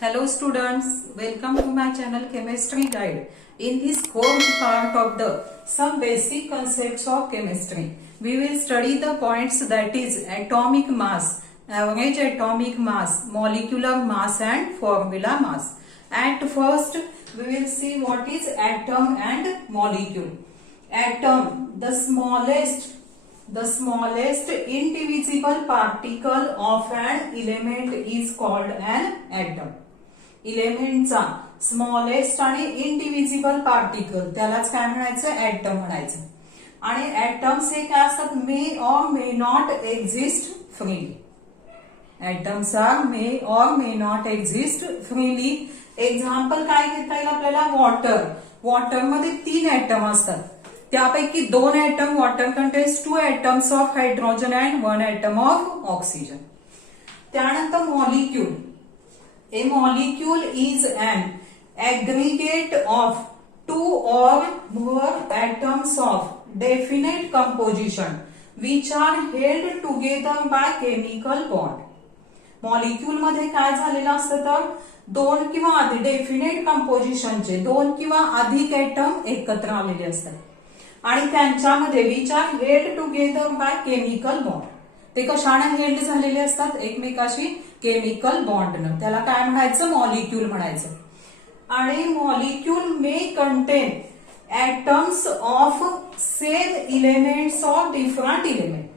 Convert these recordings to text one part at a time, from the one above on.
Hello students, welcome to my channel Chemistry Guide. In this fourth part of the some basic concepts of chemistry, we will study the points that is atomic mass, average atomic mass, molecular mass and formula mass. At first, we will see what is atom and molecule. Atom, the smallest indivisible particle of an element is called an atom. इलेमेंटचा smallest आणि indivisible particle त्यालाच काय म्हणायचं atom म्हणायचं. आणि atoms हे काय असतात may or may not exist freely. Atoms are may or may not exist freely. Example काय घेता येईल आपल्याला वॉटर. वॉटरमध्ये 3 ऍटम असतात. त्यापैकी 2 atom water contains 2 atoms of hydrogen and 1 atom of oxygen. त्यानंतर molecule. A molecule is an aggregate of 2 or more atoms of definite composition which are held together by chemical bond. Molecule मध्ये काय झालेलं असतं तर 2 किंवा अधिक definite कंपोजिशनचे 2 किंवा अधिक ऍटम एकत्र आलेले असतात आणि त्यांच्यामध्ये which are held together by chemical bond. ते कशाने हेल्ड झालेले असतात एकमेकाशी केमिकल बॉन्डनं. त्याला काय म्हणायचं मॉलिक्यूल म्हणायचं. आणि molecule may contain atoms of same elements of different element.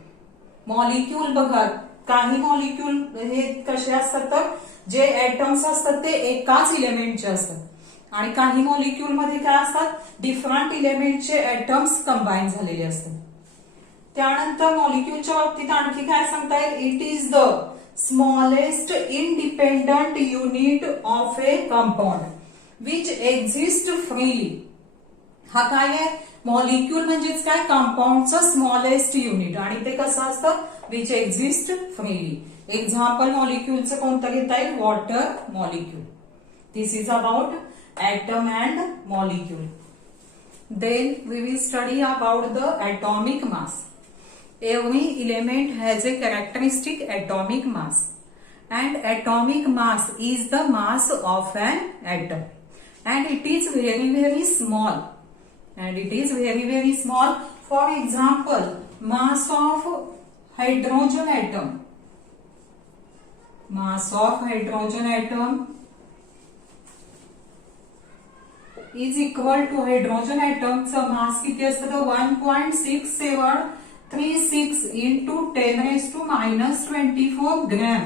Molecule बघा काही मॉलिक्यूल हे कसे असतात तर जे ऍटम्स असतात ते एकाच इलेमेंटचे असतात आणि काही मॉलिक्यूल मध्ये काय असतात डिफरंट इलेमेंटचे ऍटम्स कंबाईन झालेले असतात. त्यानंतर मॉलिक्यूलच्या बाबतीत आणखी काय सांगता येईल. It is the smallest independent unit of A compound which exist freely. हा काय आहे मॉलिक्यूल म्हणजेच काय कंपाऊंडचं स्मॉलेस्ट युनिट आणि ते कसं असतं विच एक्झिस्ट फ्रीली. एक्झाम्पल मॉलिक्यूलचं कोणतं घेता येईल water molecule. This is about atom and molecule. Then we will study about the atomic mass. Every element has a characteristic atomic mass and atomic mass is the mass of an atom and it is very small For example, mass of hydrogen atom is equal to hydrogen atomचा मास किती असतं 1.6736 into 10⁻⁻24 gram.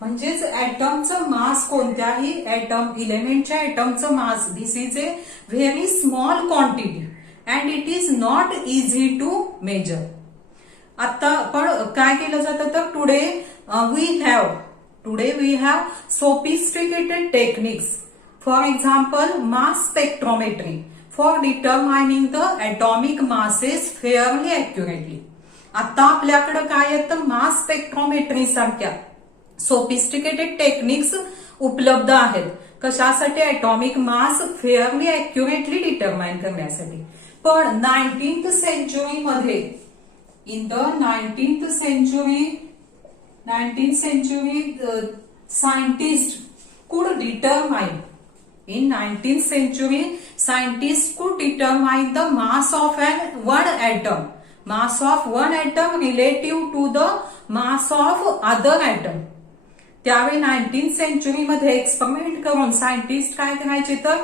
म्हणजेच ऍटमचं mass कोणत्याही atom इलेमेंटच्या ऍटमचं mass this is a very small quantity and it is not easy to measure. आता पण काय केलं जातं तर today we have sophisticated techniques. For example, mass spectrometry for determining the atomic masses fairly accurately. आता आपल्याकडे काय येतं मास स्पेक्ट्रोमेट्री सारख्या सोफिस्टिकेटेड टेक्निक्स उपलब्ध आहेत. कशासाठी atomic mass fairly accurately determine करण्यासाठी. पण 19th century मध्ये in the 19th century scientists could determine. In 19th century, scientists could determine the mass of one atom relative to the mass of other atom. त्यावेळी 19th century मध्ये experiment करून scientist काय करायचे तर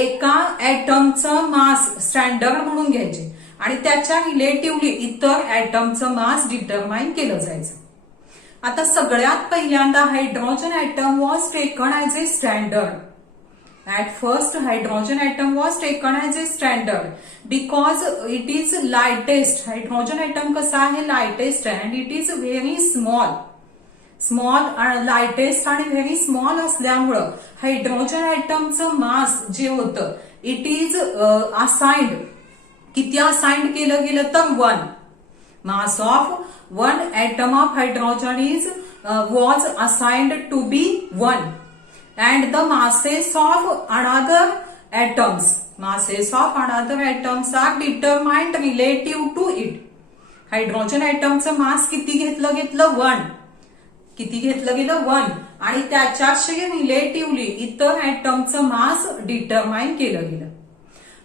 एका ऍटमचं मास standard म्हणून घ्यायचे आणि त्याच्या रिलेटिव्हली इतर ऍटमचं मास डिटरमाइन केलं जायचं. आता सगळ्यात पहिल्यांदा hydrogen atom was taken as a standard. At first, hydrogen atom was taken as a standard because it is lightest. Hydrogen atom कसा आहे lightest and it is very small and lightest आणि very small असल्यामुळं hydrogen ॲटमचं मास जे होतं it is assigned. किती assigned केलं गेलं तर 1. मास of 1 atom of hydrogen was assigned to be 1. And the masses of another atoms are determined relative to it. Hydrogen ऍटमचं mass किती घेतलं 1. किती घेतलं गेलं 1 आणि त्याच्याशी रिलेटिव्हली इतर ऍटमचं मास डिटरमाइन केलं गेलं.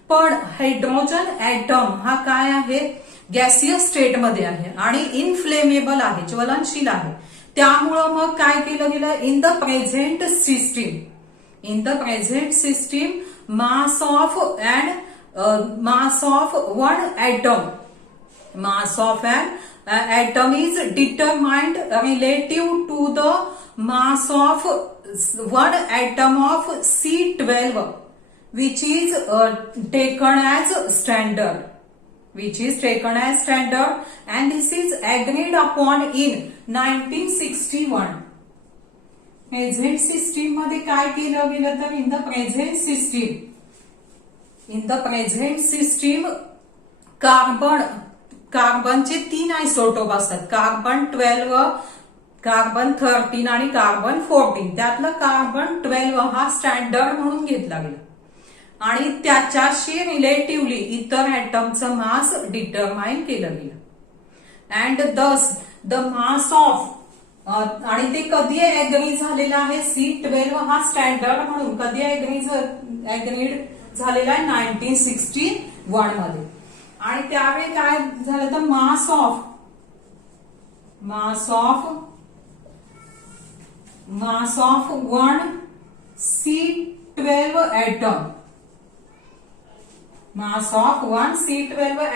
पण हायड्रोजन ऍटम हा काय आहे, गॅसियस स्टेटमध्ये आहे आणि इनफ्लेमेबल आहे, ज्वलनशील आहे. त्यामुळं मग काय केलं गेलं, in the present system mass of one atom is determined relative to the mass of one atom of C12, which is taken as standard, and this is agreed upon in 1961. Present system मध्ये काय केलं गेलं तर in the present system कार्बनचे 3 isotope असतात, carbon 12, carbon 13 आणि carbon 14. त्यातलं carbon 12 हा स्टँडर्ड म्हणून घेतला गेला आणि त्याच्याशी रिलेटिव्हली इतर ऍटमचं मास डिटरमाइन केलं गेलं. अँड दस द मास ऑफ, आणि ते कधी अग्री झालेलं आहे, C12 हा स्टँडर्ड म्हणून कधी अग्रीड झालेला आहे, 1961 मध्ये. आणि त्यावेळी काय झालं तर मास of one C12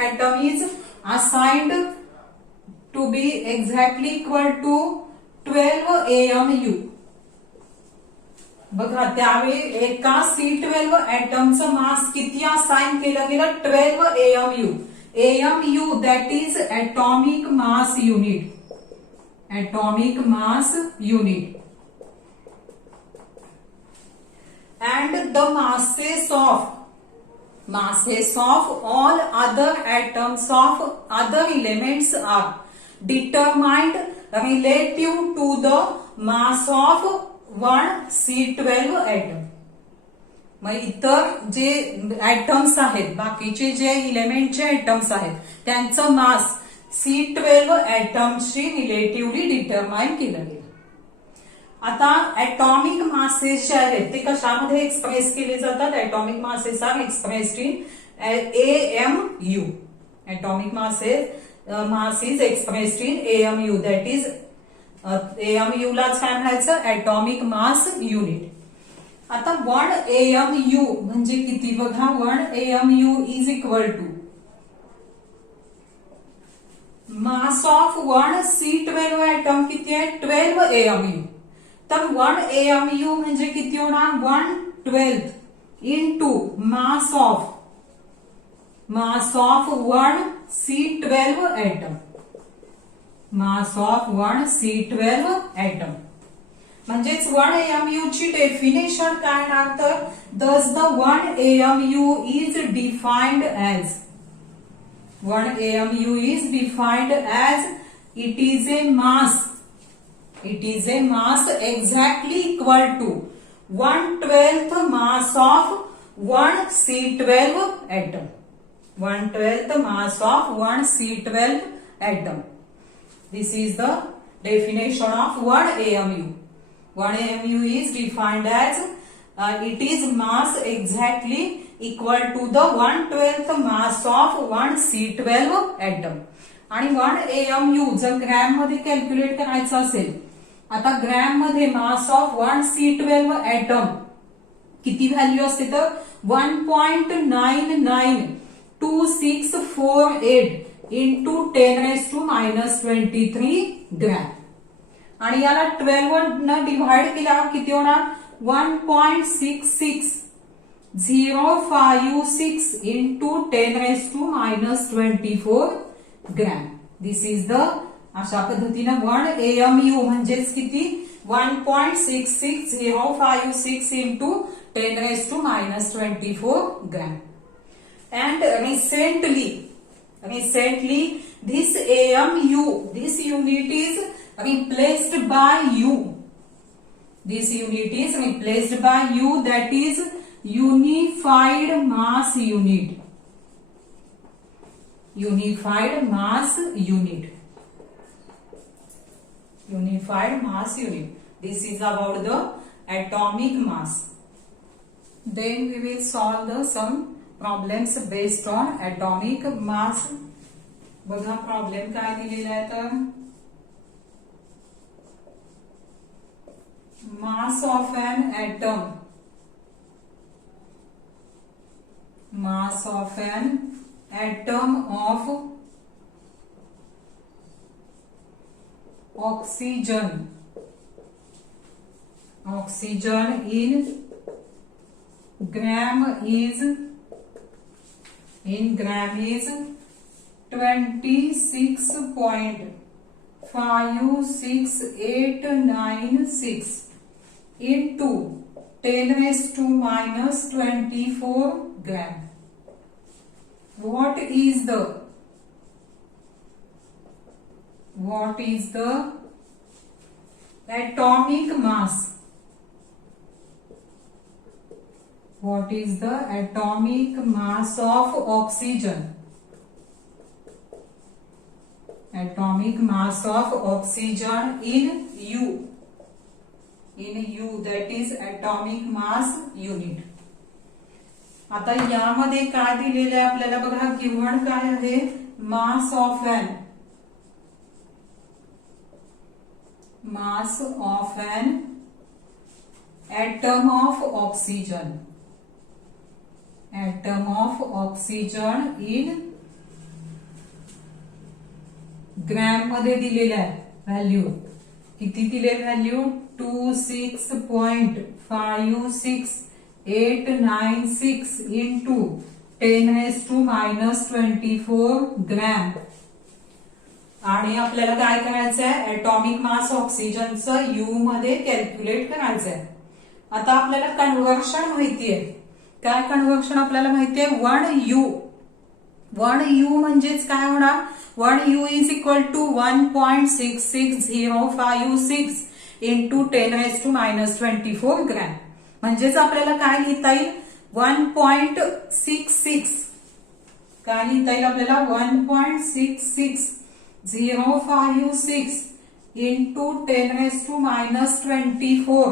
atom is assigned to be exactly equal to 12 AMU. बघा त्यावेळी एका C12 ऍटमचं मास किती असाइन केलं गेलं, 12 AMU. AMU that is atomic mass unit. And the masses of all other atoms of other elements are determined relative to the mass of one C12 atom. मग इतर जे atoms आहेत, बाकीचे जे इलेमेंटचे atoms आहेत, त्यांचं मास C12 ऍटमशी रिलेटिव्हली डिटरमाइन केलं गेलं. आता ऍटॉमिक मासेस जे आहेत ते कशामध्ये एक्सप्रेस केले जातात, atomic masses are expressed in AMU. Atomic mass is expressed in AMU, that is AMU लाच काय म्हणायचं, ऍटॉमिक मास युनिट. आता 1 AMU म्हणजे किती बघा, 1 AMU is equal to mass of 1 C12 atom किती आहे, 12 AMU. तर 1 AMU म्हणजे किती होणार, 1/12 into mass of 1 C12 atom. म्हणजेच 1 AMU ची डेफिनेशन काय येणार तर, thus the 1 AMU is defined as it is a mass exactly equal to 1/12 mass of 1 C12 atom. 1/12 mass of 1 C12 atom. This is the definition of 1 AMU. 1 AMU is defined as it is mass exactly equal to the 1/12 mass of 1 C12 atom. आणि 1 AMU जर gram मध्ये calculate करायचं असेल, आता gram मध्ये मास of 1 C12 atom किती value असते तर 1.992648 इंटू 10⁻⁻23 ग्रॅम. आणि याला 12 न डिव्हाइड केल्यावर किती होणार, 1.66056 into 10⁻⁻24 gram. This is the, अशा पद्धतीनं 1 AMU म्हणजेच किती, 1.66056 into 10⁻⁻24 gram. And recently this AMU, this unit is replaced by U. This unit is replaced by U, that is unified mass unit. Unified mass unit. This is about the atomic mass. Then we will solve the some problems based on atomic mass. बघा problem काय दिलेला आहे तर mass of an atom. Mass of an atom of oxygen. Oxygen in gram is 26.56896 into 10 raised to minus 24 gram. What is the atomic mass? What is the atomic mass of oxygen? Atomic mass of oxygen in U. In U, that is atomic mass unit. आता यामध्ये काय दिलेलं आहे आपल्याला बघा, given काय आहे, mass of an atom of oxygen. Atom of oxygen in gram मध्ये दिलेलं आहे व्हॅल्यू. किती दिले value? 26.56896 into 10 raised to minus 24 gram. आणि आपल्याला काय करायचं आहे, ॲटॉमिक मास ऑक्सिजनचं यू मध्ये कॅल्क्युलेट करायचं आहे. आता आपल्याला कन्व्हर्शन माहितीये. काय कन्व्हर्शन आपल्याला माहितीये? 1U. 1U म्हणजेच काय होणार? 1U is equal to 1.66056 into 10 raised to minus 24 gram. म्हणजेच आपल्याला काय लिहिता येईल? 1.66. काय लिहिता येईल आपल्याला? 1.66056 into 10 raised to minus 24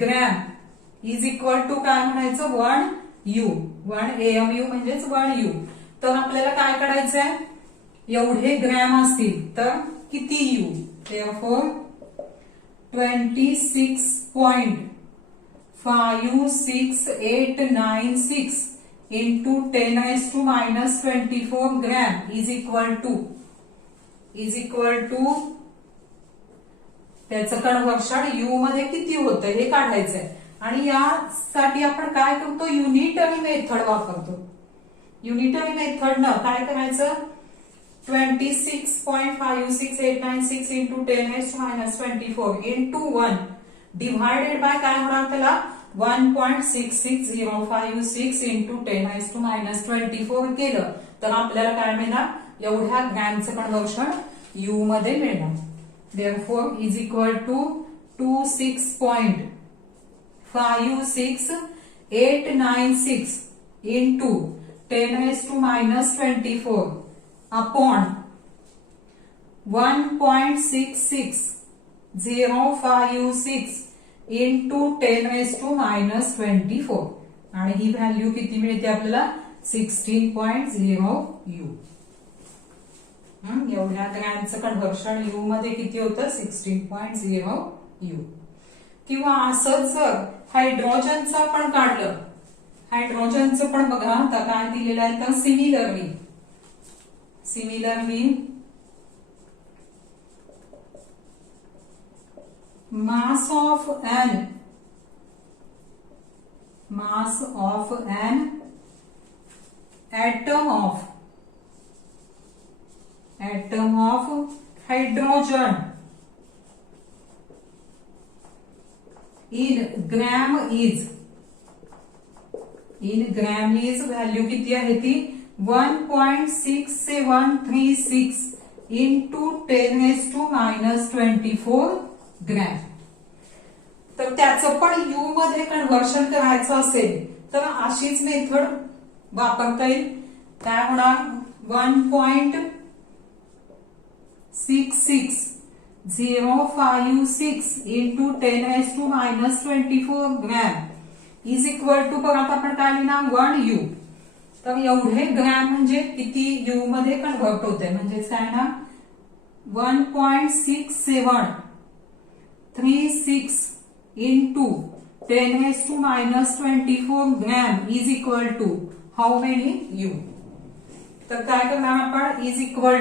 gram is equal to काय म्हणायचं? 1U. 1 AMU म्हणजेच 1U. तर आपल्याला काय करायचंय? एवढे ग्रॅम असतील तर किती U? therefore 26.56896 into 10 raised to minus 24 gram is equal to त्याचं कन्व्हर्शन यू मध्ये किती होतं हे काढायचंय. आणि यासाठी आपण काय करतो? युनिटरी मेथड वापरतो. युनिटरी मेथडनं काय करायचं? 26.56896 into 10 raised to minus 24 into 1 divided by काय होणार त्याला? 1.66056 into 10 raised to minus 24 केलं तर आपल्याला काय मिळणार? एवढ्या ग्रॅमचं कन्व्हर्शन यू मध्ये मिळणार. therefore is equal to 26.56896 into 10 raised to minus 24 upon 1.6606 into 10 raised to minus 24. आणि ही व्हॅल्यू किती मिळते आपल्याला? 16.0U. एवढ्या ग्रॅमचं कन्व्हर्शन यू मध्ये किती होतं? 16.0U. किंवा असंच जर हायड्रोजनचं आपण काढलं, हायड्रोजनचं पण बघा आता काय दिलेलं आहे तर similarly mass of an atom of hydrogen in gram is value किती आहे ती? 1.6736 into 10 raised to minus 24 gram. तर त्याचं पण यू मध्ये कन्व्हर्शन करायचं असेल तर अशीच मेथड वापरता येईल. काय होणार? 1.66 056 into 10 raised to minus 24 gram is equal to परत आपण काय लिहिणार 1 U. तर एवढे ग्रॅम म्हणजे किती यू मध्ये कन्व्हर्ट होते म्हणजेच काय ना 1.6736 into 10 raised to minus 24 gram is equal to how many U. तर काय करणार आपण is equal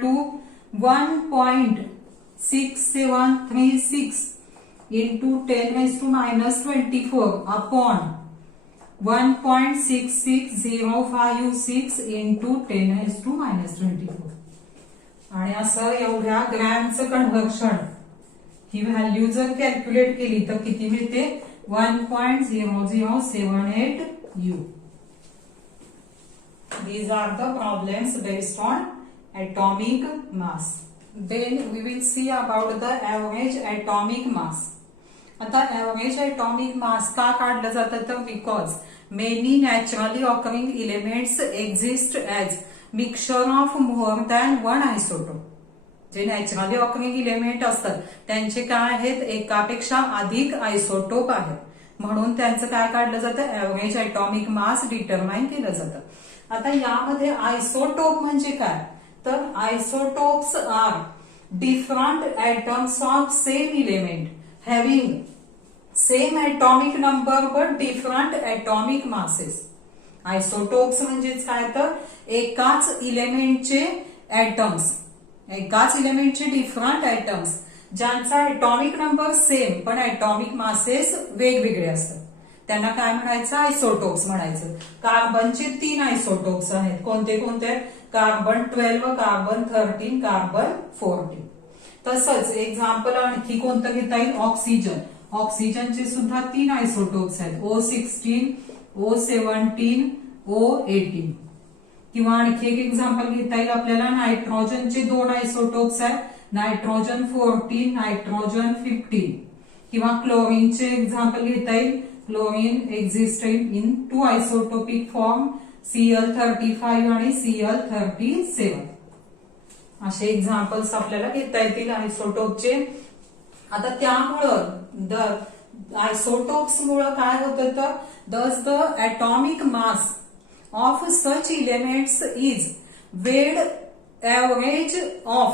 to 1.6736 into 10 raised to minus 24 upon 1.66056 into 10 raised to minus 24. आणि असं एवढ्या ग्रॅमचं कन्व्हर्शन ही व्हॅल्यू जर कॅल्क्युलेट केली तर किती मिळते 1.0078 U. These are the problems based on atomic mass. Then we will see about the average atomic mass. आता average atomic mass का काढलं जातं तर because many naturally occurring elements exist as mixture of more than one isotope. जे naturally occurring element असतात त्यांचे काय आहेत एकापेक्षा अधिक आयसोटोप आहेत म्हणून त्यांचं काय काढलं जातं एव्हरेज ॲटॉमिक मास डिटरमाइन केलं जातं. आता यामध्ये आयसोटोप म्हणजे काय तर isotopes are different atoms of same element having same atomic number but different atomic masses. Isotopes म्हणजेच काय तर एकाच इलेमेंटचे डिफरंट ॲटम्स ज्यांचा ॲटॉमिक नंबर सेम पण ॲटॉमिक मासेस वेगवेगळे असतात त्यांना काय म्हणायचं आयसोटोप्स म्हणायचं. कार्बनचे 3 आयसोटोप्स आहेत कोणते कोणते कार्बन 12 कार्बन 13 कार्बन 14. तसंच एक्झाम्पल आणखी कोणतं घेता येईल ऑक्सिजन. ऑक्सिजनचे सुद्धा 3 आयसोटोप्स आहेत O16 O17 O18. किंवा आणखी एक एक्झाम्पल घेता येईल आपल्याला नायट्रोजनचे 2 आयसोटोप्स आहेत नायट्रोजन 14 नायट्रोजन 15. किंवा क्लोरीनचे एक्झाम्पल घेता येईल chlorine existing in 2 isotopic form Cl35 आणि Cl37. असे एक्झाम्पल्स आपल्याला घेता येतील आयसोटोपचे. आता त्यामुळं आयसोटोप्स मुळे काय होतं तर thus the atomic mass of such elements is weighted average of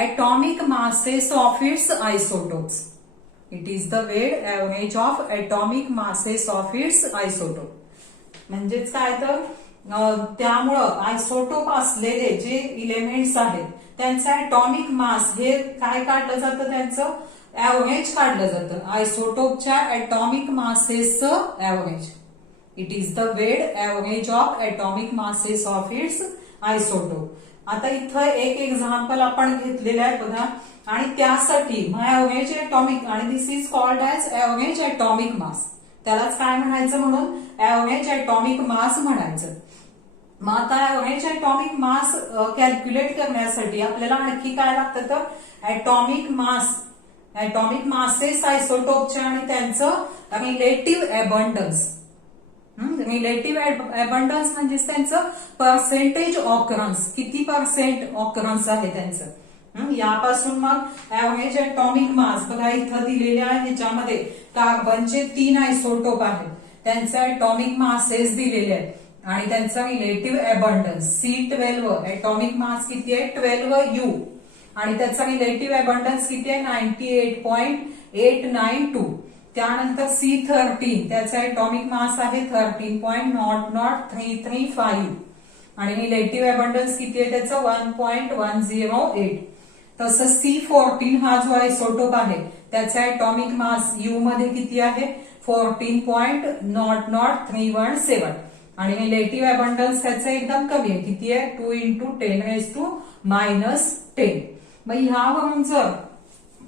atomic masses of its isotopes. It is the weighted average of atomic masses of its isotope. म्हणजेच काय तर त्यामुळं आयसोटोप असलेले जे इलेमेंट्स आहेत त्यांचं ॲटॉमिक मास हे काय काढलं जातं त्यांचं ऍव्हरेज काढलं जातं आयसोटोपच्या ॲटॉमिक मासेसचं average. It is the weighted average of atomic masses of its isotope. आता इथं एक एक्झाम्पल आपण घेतलेलं आहे बघा आणि त्यासाठी ऍव्हरेज ॲटॉमिक आणि this is called as average atomic mass. त्यालाच काय म्हणायचं म्हणून ऍव्हरेज ॲटॉमिक मास म्हणायचं. मग आता ऍव्हरेज ॲटॉमिक मास कॅल्क्युलेट करण्यासाठी आपल्याला आणखी काय लागतं तर ॲटॉमिक मासेस आयसोटोपच्या आणि त्यांचं रिलेटिव्ह अबंडन्स. रिलेटिव्ह अबंडन्स म्हणजेच त्यांचं पर्सेंटेज ऑकरन्स किती पर्सेंट ऑकरन्स आहे त्यांचं. यापासून मग ऍव्हरेज ॲटॉमिक मास बघा इथं दिलेल्या ह्याच्यामध्ये कार्बनचे 3 आयसोटोप आहेत त्यांचे ॲटॉमिक मासेस दिलेले आहेत आणि त्यांचा relative abundance C12 atomic mass किती आहे 12 U आणि त्याचा रिलेटिव्ह अबंडन्स किती आहे 98.892. त्यानंतर C13 त्याचा ॲटॉमिक मास आहे 13.00335 आणि रिलेटिव्ह अबंडन्स किती आहे त्याचं 1.108. तसं C14 हा जो आयसोटोप आहे त्याचा ॲटॉमिक मास U मध्ये किती आहे 14.00317 आणि रिलेटिव्ह अबंडन्स त्याचं एकदम कमी आहे किती आहे 2 into 10 raised to minus 10. मग ह्यावरून जर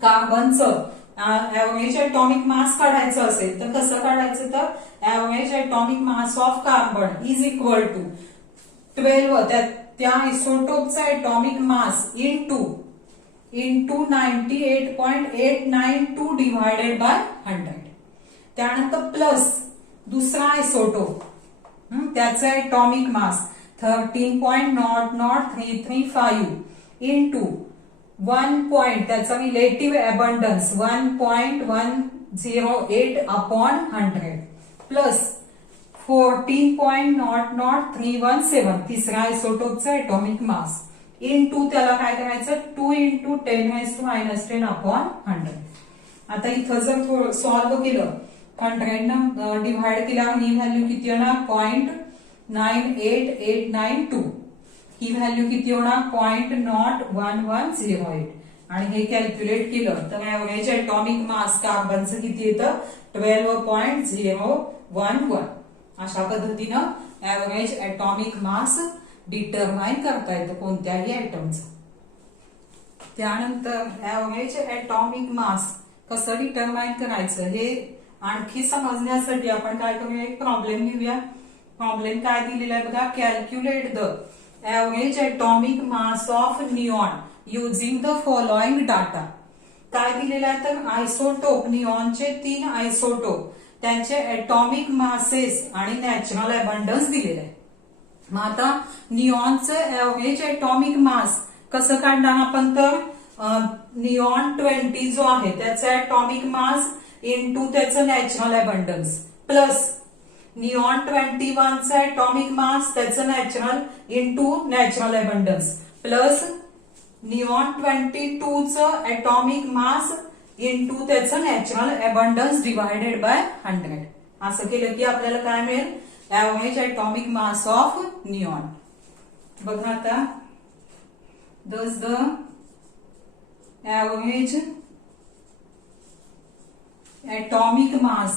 कार्बनचं ऍव्हरेज ॲटॉमिक मास काढायचं असेल तर कसं काढायचं तर average atomic mass of carbon is equal to 12 त्या आयसोटोपचा atomic mass into 98.892 divided by 100. त्यानंतर प्लस दुसरा आयसोटोप त्याचा ॲटॉमिक मास 13.00335 इंटू 1 पॉइंट त्याचा रिलेटिव्ह अबंडन्स 1.108 अपॉन 100 प्लस 14.00317 तिसरा आयसोटोपचा एटॉमिक मास इंटू त्याला काय करायचं 2 इंटू 10⁻⁻10 अपॉन 100. आता इथं जर सॉल्व्ह केलं 100 न डिव्हाइड केल्यावर ही व्हॅल्यू किती होणार 0.98892 ही व्हॅल्यू किती होणार 0.01108 आणि हे कॅल्क्युलेट केलं तर ऍव्हरेज एटॉमिक मास कार्बनचं किती येतं 12.011. अशा पद्धतीनं ऍव्हरेज एटॉमिक मास डिटरमाइन करता येतं कोणत्याही आयटमचं. त्यानंतर ऍव्हरेज एटॉमिक मास कसं डिटरमाइन करायचं हे आणखी समजण्यासाठी आपण काय करूया एक प्रॉब्लेम घेऊया. प्रॉब्लेम काय दिलेला आहे बघा calculate the average atomic mass of neon using the following data. काय दिलेलं आहे तर आयसोटोप निऑनचे 3 आयसोटोप त्यांचे एटॉमिक मासेस आणि नॅचरल अबंडन्स दिलेले आहे. मग आता निऑनचं ऍव्हरेज एटॉमिक मास कसं काढणार आपण तर निऑन 20 जो आहे त्याचा एटॉमिक मास इंटू त्याचं नॅचरल अबंडन्स प्लस निऑन 21 चा एटॉमिक मास त्याचं natural into natural abundance plus neon 22 चं एटॉमिक मास इंटू त्याचं नॅचरल अबंडन्स डिवायडेड बाय 100. असं केलं की आपल्याला काय मिळेल average atomic mass of neon. बघा आता thus the average atomic mass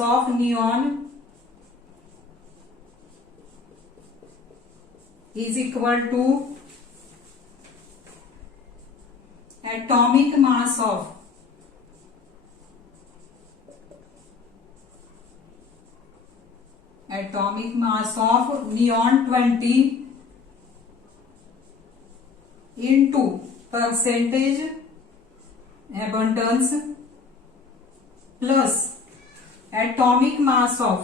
of neon is equal to atomic mass of neon 20 into percentage abundance plus atomic mass of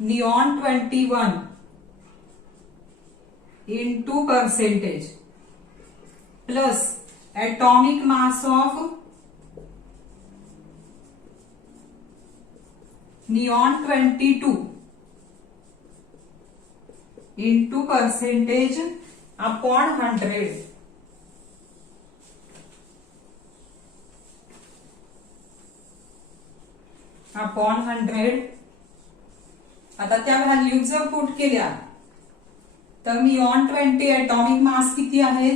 neon 21 into percentage plus atomic mass of neon 22 into percentage upon 100. Upon 100. आता त्या value जर put केल्या तर neon 20 atomic mass किती आहे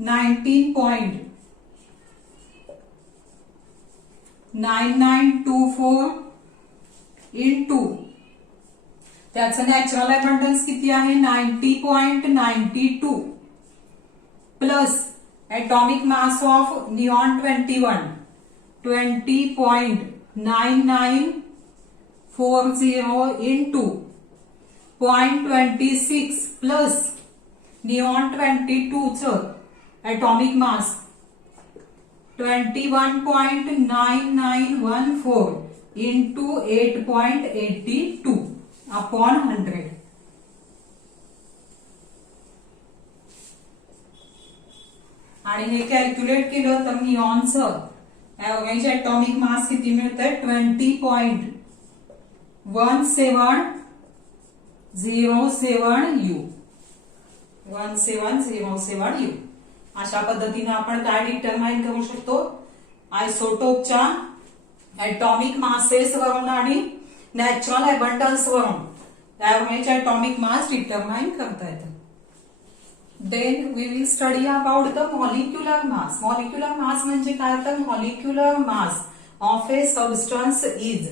19.9924 into त्याचं natural abundance किती आहे 90.92 plus atomic mass of neon 21 20.9940 into 0.26 plus neon 22 चं एटॉमिक मास 21.9914 इंटू 8.82 अपॉन 100. आणि हे कॅल्क्युलेट केलं तर निऑनचं ऍव्हरेज एटॉमिक मास किती मिळतंय 20.1707 1707 U. अशा पद्धतीने आपण काय डिटरमाइन करू शकतो आयसोटोपच्या एटॉमिक मासेस वरून आणि नॅचरल अबंडन्स वरून ऍव्हरेज एटॉमिक मास डिटरमाइन करता येतं. Then we will study about the molecular mass. Molecular mass म्हणजे काय तर molecular mass of a substance is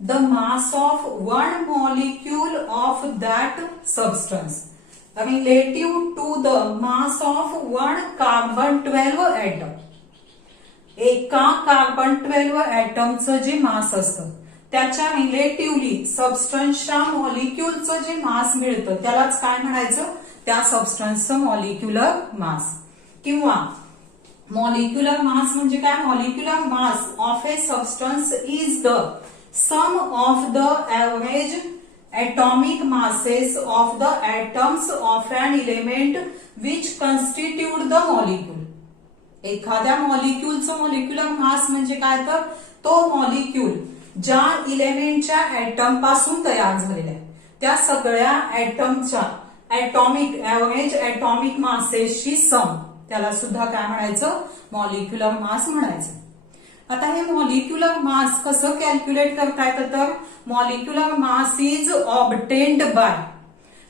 the mass of one molecule of that substance relative to the mass of one carbon 12 atom. एका carbon 12 ऍटमचं जे मास असतं त्याच्या relatively सबस्टन्सच्या मॉलिक्युलचं जे मास मिळतं त्यालाच काय म्हणायचं, त्या सबस्टन्सचं मॉलिक्युलर मास. किंवा मॉलिक्युलर मास म्हणजे काय, molecular mass of a substance is the sum of the average atomic masses of the atoms of an element which constitute the molecule. एखाद्या मॉलिक्युलचं मॉलिक्युलर मास म्हणजे काय, तर तो मॉलिक्युल ज्या इलेमेंटच्या ऍटम पासून तयार झालेला आहे त्या सगळ्या ऍटमच्या ऍटॉमिक एव्हरेज ऍटॉमिक मासेसची सम, त्याला सुद्धा काय म्हणायचं, मॉलिक्युलर मास म्हणायचं. आता हे मॉलिक्युलर मास कसं कॅल्क्युलेट करता येतं, तर molecular mass is obtained by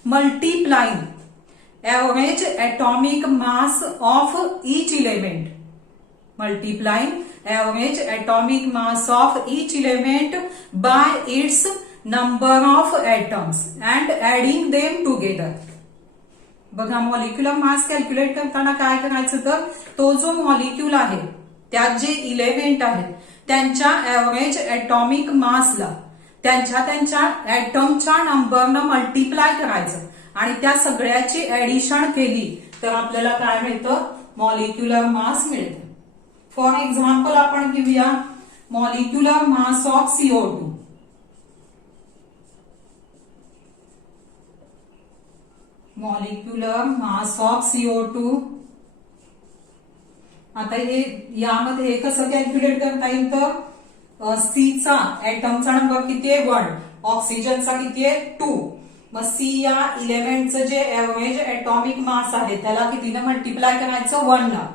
multiplying average atomic mass of each element. Multiplying average atomic mass of each element by its number of atoms and adding them together. बघा, molecular mass calculate करताना काय करायचं, तर तो जो molecule आहे त्यात जे इलेमेंट आहेत त्यांच्या एव्हरेज ऍटॉमिक मासला त्यांच्या ऍटमच्या नंबरनं मल्टिप्लाय करायचं आणि त्या सगळ्याची ऍडिशन केली तर आपल्याला काय मिळतं, मॉलिक्युलर मास मिळतं. फॉर एक्झाम्पल आपण घेऊया molecular mass of CO2. Molecular mass of CO2. आता हे यामध्ये कसं कॅल्क्युलेट करता येईल, तर सीचा ऍटमचा नंबर किती आहे, 1. ऑक्सिजनचा किती आहे, 2. मग सी या इलेमेंटचं जे एव्हरेज ऍटॉमिक मास आहे त्याला कितीनं मल्टिप्लाय करायचं, 1 ला.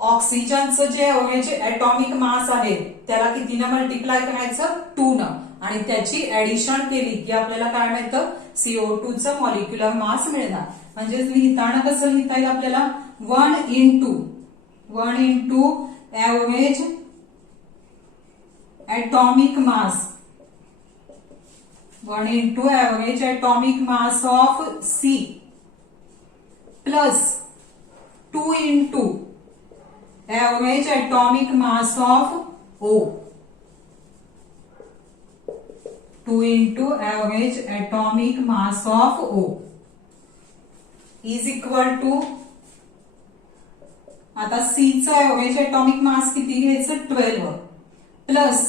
ऑक्सिजनचं जे एव्हरेज ऍटॉमिक मास आहे त्याला कितीनं मल्टिप्लाय करायचं, 2 न. आणि त्याची ऍडिशन केली की आपल्याला काय मिळतं, CO2चं मॉलिक्युलर मास मिळणार. म्हणजे लिहिताना कसं लिहिता येईल आपल्याला, 1 into average atomic mass, 1 into average atomic mass of C plus 2 into average atomic mass of O. 2 into average atomic mass of O is equal to, आता सीचं एव्हरेज ऍटॉमिक मास किती घ्यायचं, 12 प्लस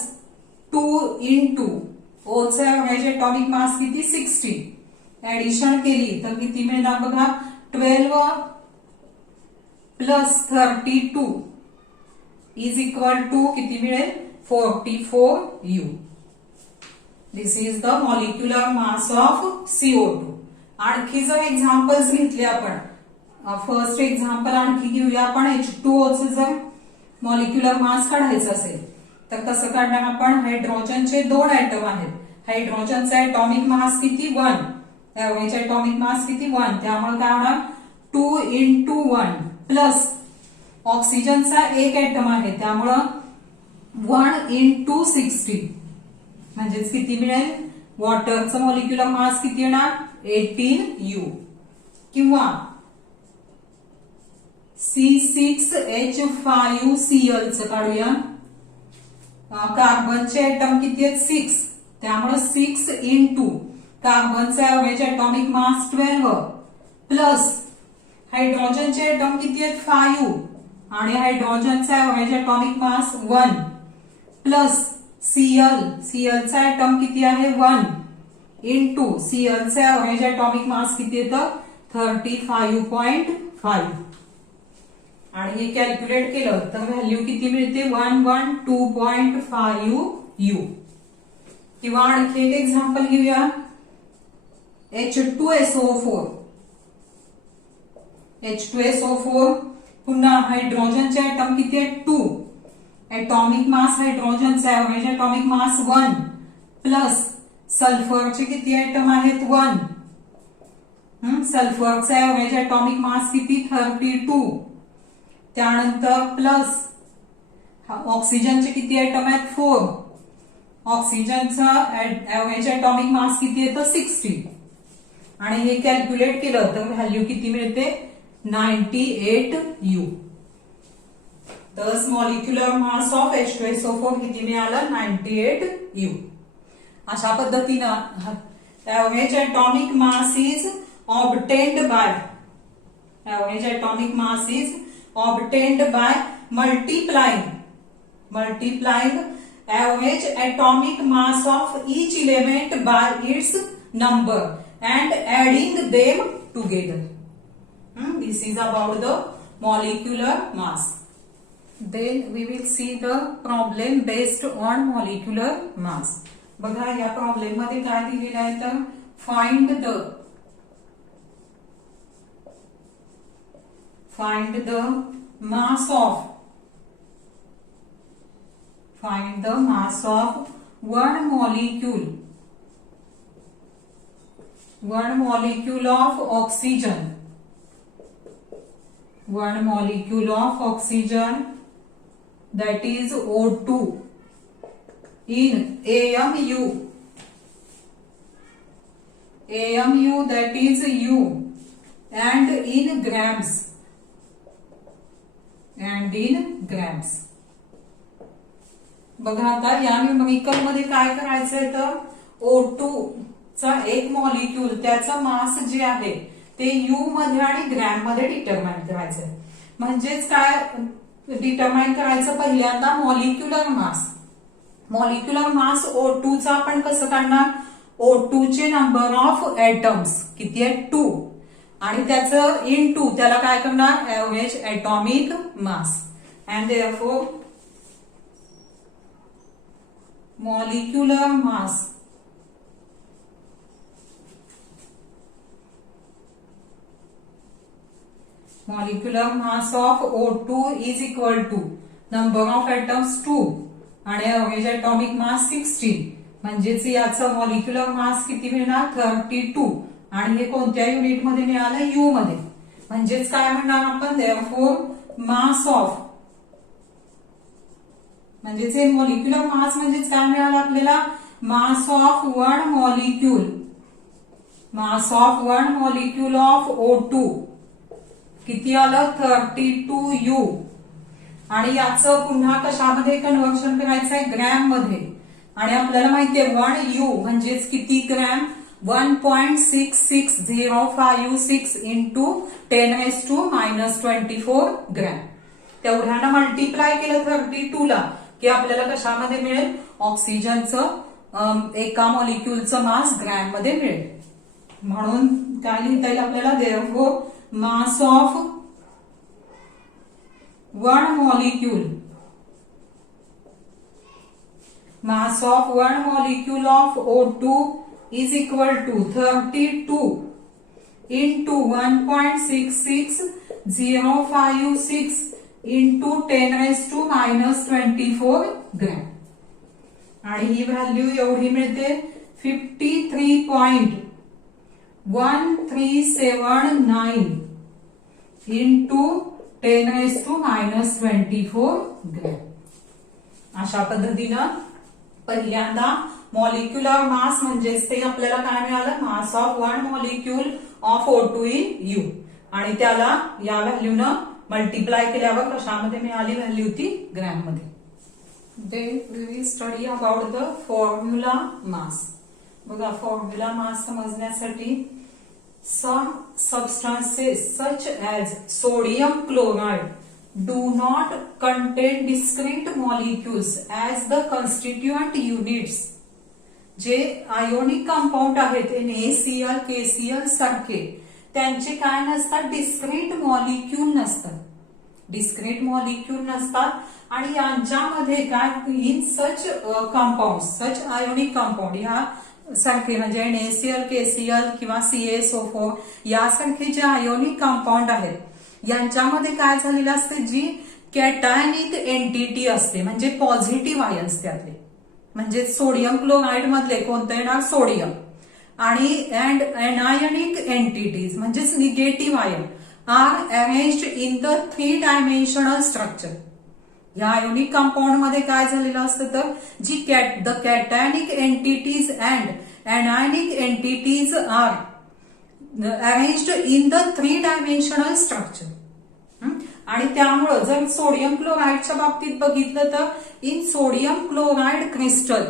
2 इंटू ओचं average atomic mass किती, 60. Addition केली तर किती मिळणार बघा, 12 प्लस 32 इज इक्वल टू किती मिळेल, 44U. This is the molecular mass of CO2. आणखी जर एक्झाम्पल्स घेतले आपण, फर्स्ट एक्झाम्पल आणखी घेऊया आपण, H2O जर मॉलिक्युलर मास काढायचं असेल तर कसं काढणार आपण, हायड्रोजनचे 2 ऍटम आहेत, हायड्रोजनचा ऍटॉमिक मास किती, 1. एव्हरेज ऍटॉमिक मास किती, 1. त्यामुळे काय होणार, 2 into 1 प्लस ऑक्सिजनचा 1 ऍटम आहे त्यामुळं 1 into 60 म्हणजेच किती मिळेल, वॉटरचं मॉलिक्युलर मास किती येणार, 18U. किंवा C6H5Cl चं काढूया. कार्बनचे ऍटम किती आहेत, 6. त्यामुळे 6 इंटू कार्बनचा एव्हरेज ऍटॉमिक मास 12 प्लस हायड्रोजनचे ऍटम किती आहेत, 5 आणि हायड्रोजनचा एव्हरेज ऍटॉमिक मास 1 प्लस Clचा ऍटम किती आहे, 1 इंटू Clचा एव्हरेज ऍटॉमिक मास किती येतं, 35.5. आणि हे कॅल्क्युलेट केलं तर व्हॅल्यू किती मिळते, 112.5U. किंवा आणखी एक एक्झाम्पल घेऊया, H2SO4. H2SO4 पुन्हा हायड्रोजनचे ऍटम किती आहेत, 2. ऍटॉमिक मास हायड्रोजनचा एव्हरेज ऍटॉमिक मास 1 प्लस सल्फरचे किती ऍटम आहेत, 1. सल्फरचा एव्हरेज ऍटॉमिक मास किती, 32. त्यानंतर प्लस ऑक्सिजनचे किती ऍटम आहेत, 4. ऑक्सिजनचा एव्हरेज ऍटॉमिक मास किती येतं, 60. आणि हे कॅल्क्युलेट केलं तर व्हॅल्यू किती मिळते, 98U. तर मॉलिक्युलर मास ऑफ H2SO4 किती मिळालं, 98U. अशा पद्धतीनं average atomic mass is obtained by average atomic mass is obtained by multiplying average atomic mass of each element by its number and adding them together. This is about the molecular mass. Then we will see the problem based on molecular mass. बघा या problem मध्ये काय दिलेलं आहे तर find the mass of one molecule of oxygen that is O2 in AMU that is U and in grams. बघा आता या न्यूमरिकल मध्ये काय करायचंय तर O2 चा एक मॉलिक्यूल त्याचं मास जे आहे ते U मध्ये आणि ग्रॅम मध्ये डिटरमाइन करायचंय. म्हणजेच काय डिटरमाइन करायचं पहिल्यांदा मॉलिक्युलर मास O2 चा आपण कसं काढणार O2 चे नंबर ऑफ एटम्स किती आहे 2 आणि त्याचं इन 2 त्याला काय करणार average atomic mass and therefore molecular mass of O2 is equal to number of atoms 2 आणि average atomic mass 16. म्हणजेच याचं मॉलिक्युलर मास किती मिळणार 32 आणि हे कोणत्या युनिट मध्ये मिळालं U मध्ये. म्हणजेच काय म्हणणार आपण देयरफॉर मास ऑफ म्हणजेच हे मॉलिक्युलर मास म्हणजेच काय मिळालं आपल्याला मास of one molecule of O2 किती आलं 32U आणि याचं पुन्हा कशामध्ये कन्व्हर्शन करायचं आहे ग्रॅम मध्ये आणि आपल्याला माहितीये 1U म्हणजेच किती ग्रॅम 1.660526 into 10⁻⁻24 ग्रॅम. तेवढ्यानं मल्टिप्लाय केलं 32 ला की आपल्याला कशामध्ये मिळेल ऑक्सिजनचं एका मॉलिक्यूलचं मास ग्रॅम मध्ये मिळेल. म्हणून काय लिहिता येईल आपल्याला therefore mass of one molecule of O2 is equal to 32 into 1.660526 into 10⁻⁻24 gram आणि ही व्हॅल्यू एवढी मिळते 53.1379 into 10⁻⁻24 ग्रॅम. अशा पद्धतीनं पहिल्यांदा मॉलिक्युलर मास म्हणजेच ते आपल्याला काय मिळालं मास of one molecule of O2 in U आणि त्याला या व्हॅल्यूनं मल्टिप्लाय केल्यावर कशामध्ये मिळाली व्हॅल्यू ती ग्रॅम मध्ये. Then we will study about the formula mass. बघा फॉर्म्युला मास समजण्यासाठी some substances such as sodium chloride do not contain discrete molecules as the constituent units. जे आयोनिक कंपाऊंड आहेत NaCl, KCl सारखे त्यांचे काय नसतात डिस्क्रीट मॉलिक्यूल नसतात आणि यांच्यामध्ये काय in such compound such ionic compound या सारखे म्हणजे NaCl, KCl किंवा CaSO4 यासारखे जे आयोनिक कंपाऊंड आहेत यांच्यामध्ये काय झालेलं असते जी कॅटायनिक एंटिटी असते म्हणजे पॉझिटिव्ह आयन्स त्यातले म्हणजे सोडियम क्लोराइड मधले कोणतं येणार सोडियम आणि अँड एनायनिक एंटिटीज म्हणजेच negative ion are arranged in the 3 dimensional structure. या आयोनिक कंपाऊंड मध्ये काय झालेलं असतं तर जी the cationic entities and anionic entities are arranged in the 3 dimensional structure. आणि त्यामुळं जर सोडियम क्लोराइडच्या बाबतीत बघितलं तर in sodium chloride crystal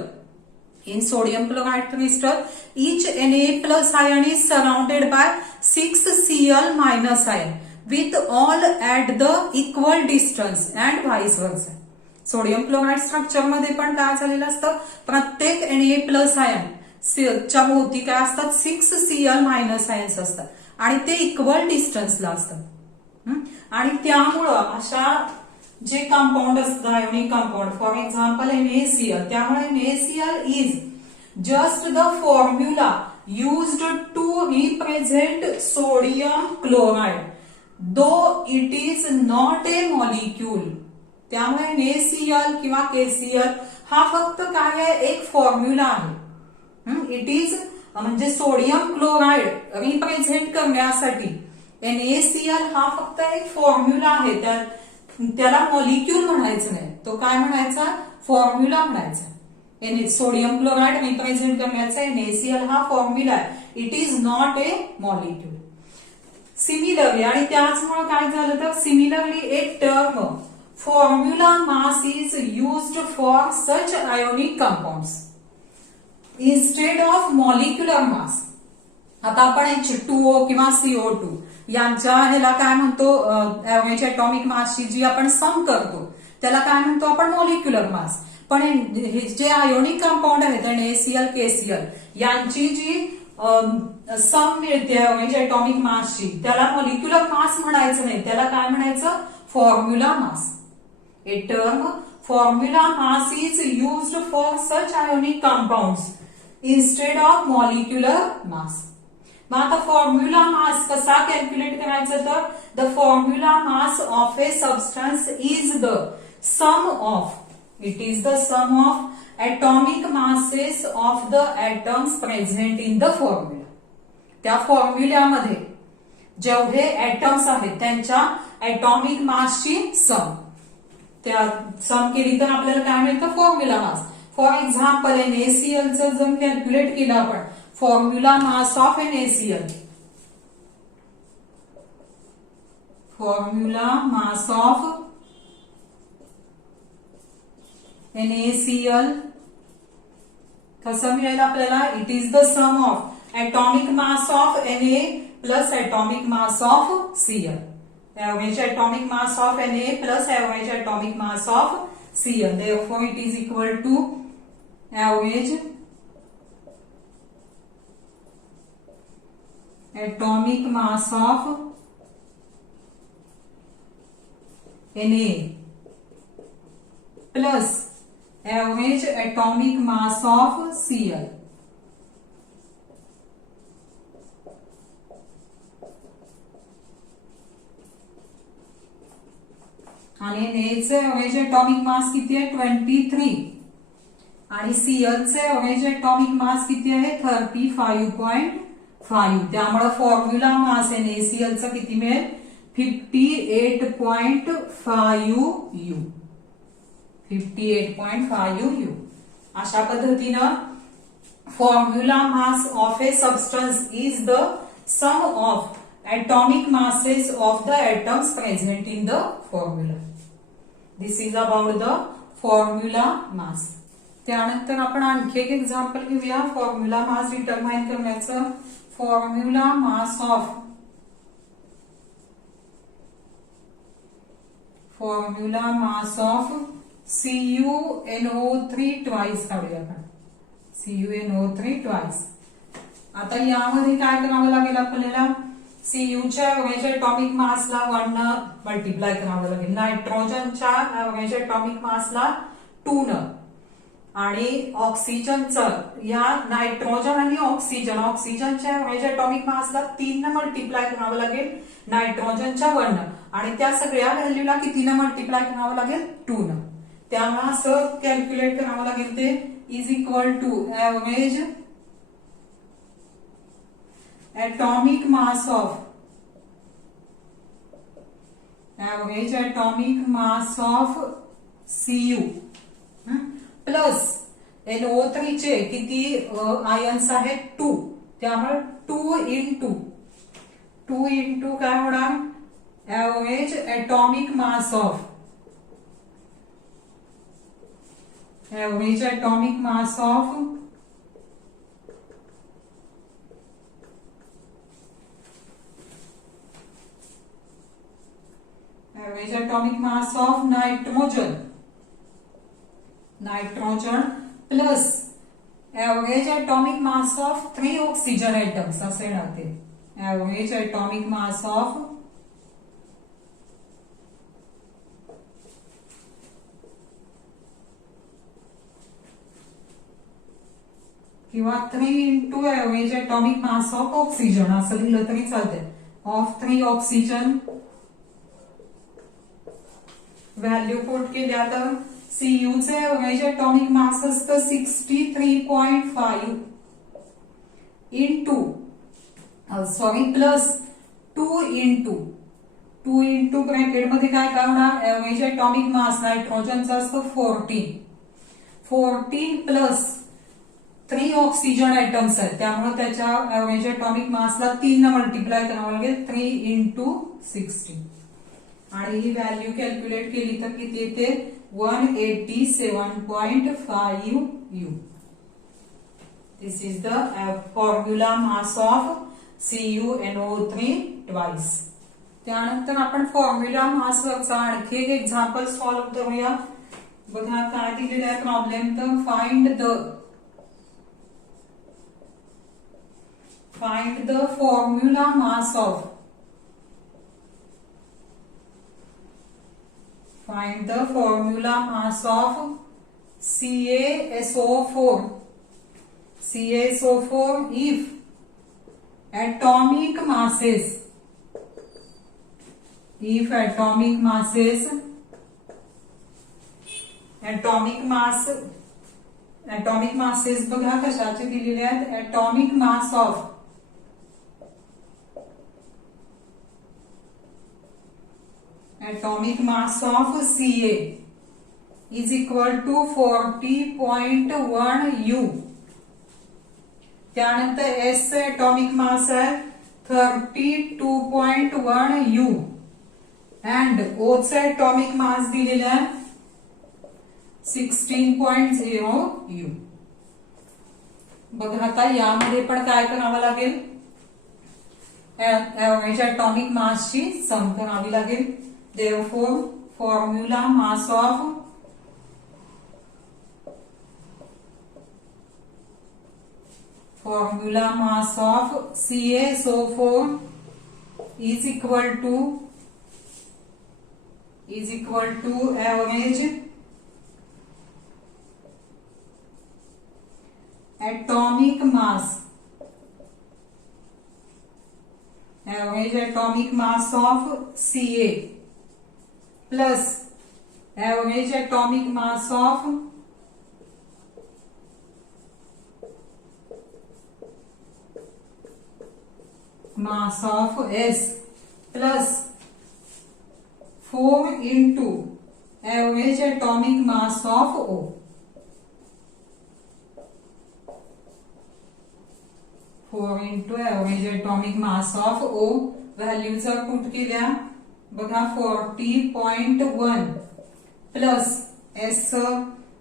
In sodium chloride crystal, each Na plus ion is surrounded by 6 Cl minus ion with all at the equal distance and vice versa. Sodium chloride structure मध्ये पण काय झालेलं असतं, प्रत्येक Na प्लस आयन च्या भोवती काय असतात 6 Cl मायनस आयन्स असतात आणि ते इक्वल डिस्टन्सला असतात. आणि त्यामुळं अशा जे कंपाऊंड असतात ionic compound, for example NaCl, त्यामुळे NaCl is just the formula used to represent sodium chloride though it is not a molecule. त्यामुळे NaCl किंवा KCl हा फक्त काय आहे, एक फॉर्म्युला आहे. इट इज म्हणजे सोडियम क्लोराइड रिप्रेझेंट करण्यासाठी NaCl हा फक्त एक फॉर्म्युला आहे. त्याला मॉलिक्यूल म्हणायचं नाही, तो काय म्हणायचा, फॉर्म्युला म्हणायचा. सोडियम क्लोराइड रिप्रेझेंट करण्याचा NaCl हा फॉर्म्युला आहे. It is not a molecule. Similarly, आणि त्याचमुळे काय झालं तर सिमिलरली एक term formula mass is used for such ionic compounds instead of molecular मास. आता आपण H2O किंवा CO2 यांच्या ह्याला काय म्हणतो, ऍव्हरेज एटॉमिक मासची जी आपण सम करतो त्याला काय म्हणतो आपण, मॉलिक्युलर मास. पण हे जे आयोनिक कंपाऊंड आहेत NaCl, KCl यांची जी सम मिळते ऍव्हरेज एटॉमिक मासची, त्याला मॉलिक्युलर मास म्हणायचं नाही, त्याला काय म्हणायचं, formula mass. A term formula mass is used for such ionic compounds instead of molecular mass. मग आता फॉर्म्युला मास कसा कॅल्क्युलेट करायचा, तर the formula mass of a substance is the sum of, it is the sum of atomic masses of the atoms present in the formula. त्या फॉर्म्युल्यामध्ये जेवढे atoms आहेत त्यांच्या atomic मासची सम, त्या सम केली तर आपल्याला काय मिळतं, formula mass. For example NaCl चं जर कॅल्क्युलेट केलं आपण, formula mass of NaCl, formula mass of NaCl कसं मिळेल आपल्याला, it is the sum of atomic mass of Na plus atomic mass of Cl. Average atomic mass of Na plus average atomic mass of Cl. Therefore, it is equal to average atomic mass of Na plus average atomic mass of Cl. आणि Naचे average atomic mass किती आहे, 23, आणि Cl चे average atomic mass किती आहे, 35.5. त्यामुळे formula mass NaCl चा किती मिळेल, 58.5 U. 58.5 U. अशा पद्धतीनं formula mass of a substance is the sum of atomic masses of the atoms present in the formula. This is about the formula mass. त्यानंतर आपण आणखी एक एक्झाम्पल घेऊया फॉर्म्युला मास डिटरमाइन करण्याचं. Formula mass of CuNO3 twice काढूया आपण. CuNO3 twice. आता यामध्ये काय करावं लागेल आपल्याला, Cu च्या एव्हरेज एटॉमिक मासला 1 न मल्टिप्लाय करावं लागेल, नायट्रोजनच्या एव्हरेज एटॉमिक मासला 2 न, आणि ऑक्सिजनचं, या नायट्रोजन आणि ऑक्सिजनच्या एव्हरेज एटॉमिक मासला 3 न मल्टिप्लाय करावं लागेल, नायट्रोजनच्या 1 न, आणि त्या सगळ्या व्हॅल्यूला किती न मल्टिप्लाय करावं लागेल, 2 न. त्यामुळे असं कॅल्क्युलेट करावं लागेल, ते is equal to average atomic mass of Cu plus NO3 चे किती आयन्स आहेत, 2. त्यामुळे 2 इंटू काय होणार, average atomic mass of average atomic mass of nitrogen plus average atomic mass of 3 oxygen atoms असे राहते. average atomic mass of किंवा 3 into average atomic mass of oxygen असं लिहिलं तरी चालतंय. of 3 oxygen व्हॅल्यू पुट केल्या तर Cu चे एव्हरेज atomic mass असतं 63.5 into प्लस 2 into ब्रॅकेट मध्ये काय करणार एव्हरेज atomic mass नायट्रोजनचं असतं 14 प्लस 3 ऑक्सिजन ऍटम्स आहेत त्यामुळे त्याच्या एव्हरेज atomic massला 3 ने मल्टिप्लाय करावं लागेल 3 into 60 आणि ही व्हॅल्यू कॅल्क्युलेट केली तर किती येते 187.5 U. This is the formula mass of CuNO3 twice. त्यानंतर आपण फॉर्म्युला मास वरचा आणखी एक एक्झाम्पल सॉल्व्ह करूया. बघा काय दिलेला आहे प्रॉब्लेम तर find the formula mass of CaSO4 if atomic masses बघा कशाचे दिलेले आहेत atomic mass of Ca is equal to 40.1 U. त्यानंतर S चे atomic mass आहे 32.1 U and O चे atomic mass दिलेला आहे 16.0 U. बघा आता यामध्ये पण काय करावं लागेल एव्हरेज atomic mass ची सम करावी लागेल. Therefore, formula mass of CaSO4 is equal to average atomic mass of Ca plus average atomic mass of S plus 4 into average atomic mass of O. Value जर पुट केल्या बघा 40.1 plus S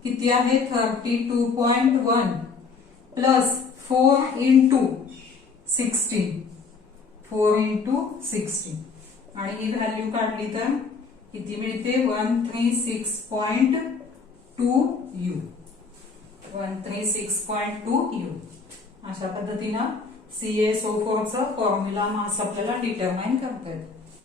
किती आहे 32.1 plus 4 into 16 आणि ही value काढली तर किती मिळते 136.2 U. अशा पद्धतीनं CaSO4 चं फॉर्म्युला मास आपल्याला डिटरमाइन करता येतं.